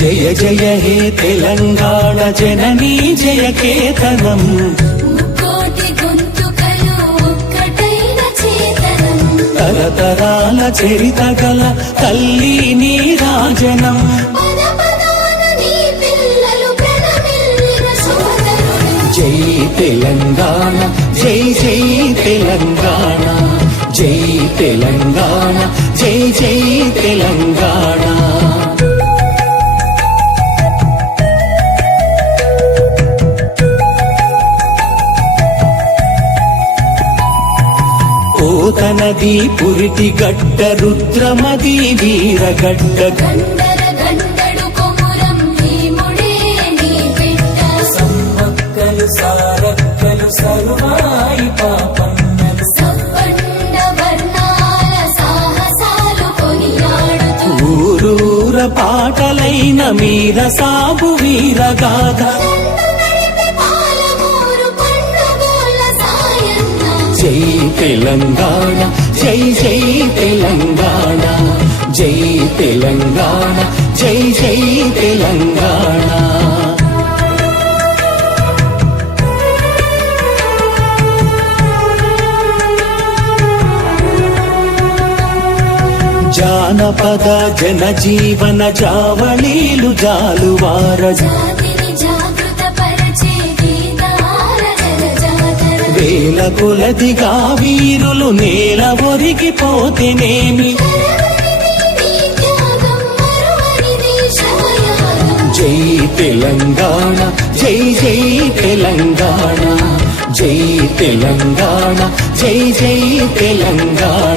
జయ జయ హే తెలంగాణ జననీ జయ కేతనం కోటి గొంతుకలు ఒక్కటైన చేతనం తరతరాల చరిత గల తల్లి నీ రాజనం పద పదాన నీ పిల్లలు ప్రణమిల్లిన సోదరుడు జై తెలంగాణ జై జై తెలంగాణ జై తెలంగాణ జై జై తెలంగాణ ఓతనది పురిటి గడ్డ రుద్రమది వీరగడ్డ గండర గండడు కొమురం భీముడే నీ బిడ్డ సమ్మక్కలు సారక్కలు సరువాయి పాపన్నలు సబ్బండ వర్ణాల సాహసాలు కొనియాడుతూ ఊరూర పాటలైన మీర సాగు వీరగాథ నడిపి పాలమూరు పండుగోల సాయన్న జై తెలంగాణ జై జై తెలంగాణ జై తెలంగాణ జై జై తెలంగాణ జానపద జనజీవన జావళీలు జాలువార జాతిని జాగృత పరిచే గీతాల జలజాతర వేల కొలదిగా వీరులు నేల ఒరిగిపోతేనేమి నీ త్యాగం మరువనిది శమయాగం జై తెలంగాణ జై జై తెలంగాణ జై తెలంగాణ జై జై తెలంగాణ